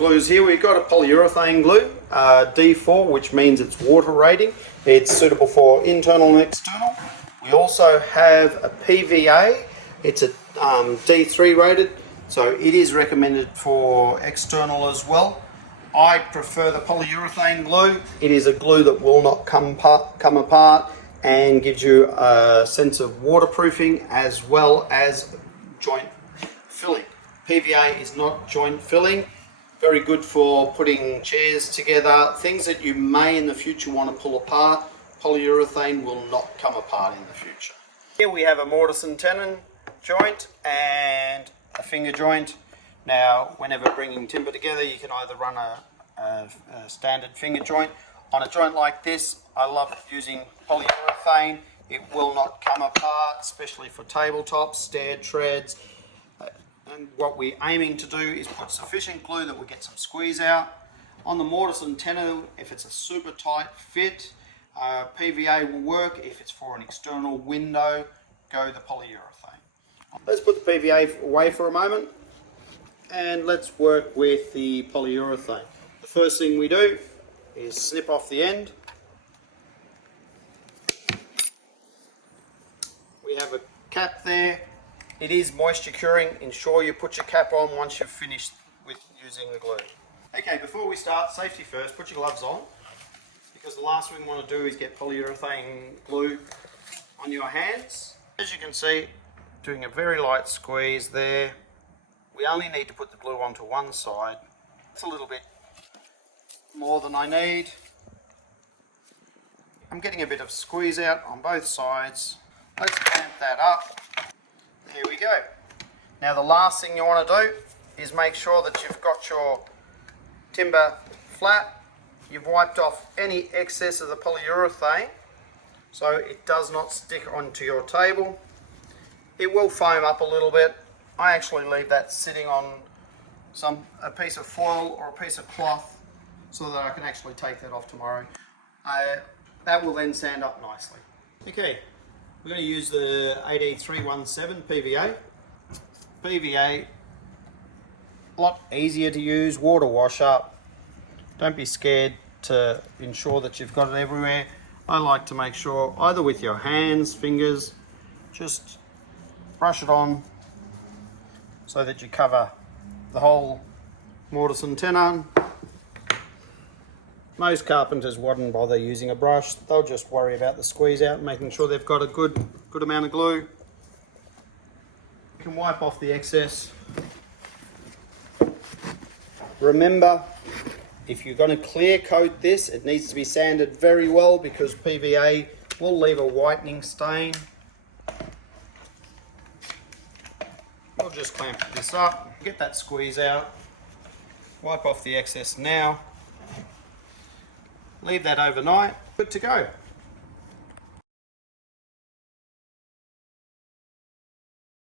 glues here. We've got a polyurethane glue, D4, which means it's water rating. It's suitable for internal and external. We also have a PVA. It's a D3 rated, so it is recommended for external as well. I prefer the polyurethane glue. It is a glue that will not come apart and gives you a sense of waterproofing as well as joint filling. PVA is not joint filling. Very good for putting chairs together, things that you may in the future want to pull apart. Polyurethane will not come apart in the future. Here we have a mortise and tenon joint and a finger joint. Now, whenever bringing timber together, you can either run a standard finger joint. On a joint like this, I love using polyurethane. It will not come apart, especially for tabletops, stair treads. And what we're aiming to do is put sufficient glue that we get some squeeze out. On the mortise and tenon, if it's a super tight fit, PVA will work. If it's for an external window, go the polyurethane. Let's put the PVA away for a moment and let's work with the polyurethane. The first thing we do is snip off the end. We have a cap there. It is moisture curing. Ensure you put your cap on once you've finished with using the glue. Okay, before we start, safety first, put your gloves on, because the last thing we want to do is get polyurethane glue on your hands. As you can see, doing a very light squeeze there. We only need to put the glue onto one side. It's a little bit more than I need. I'm getting a bit of squeeze out on both sides. Let's clamp that up. There we go. Now the last thing you want to do is make sure that you've got your timber flat. You've wiped off any excess of the polyurethane so it does not stick onto your table. It will foam up a little bit. I actually leave that sitting on a piece of foil or a piece of cloth so that I can actually take that off tomorrow. That will then sand up nicely. Okay, we're going to use the AD317 PVA. PVA, a lot easier to use, water wash up. Don't be scared to ensure that you've got it everywhere. I like to make sure, either with your hands, fingers, just brush it on so that you cover the whole mortise and tenon. Most carpenters wouldn't bother using a brush. They'll just worry about the squeeze out, making sure they've got a good amount of glue. You can wipe off the excess. Remember, if you're going to clear coat this, it needs to be sanded very well because PVA will leave a whitening stain. We'll just clamp this up, get that squeeze out, wipe off the excess now. Leave that overnight, good to go.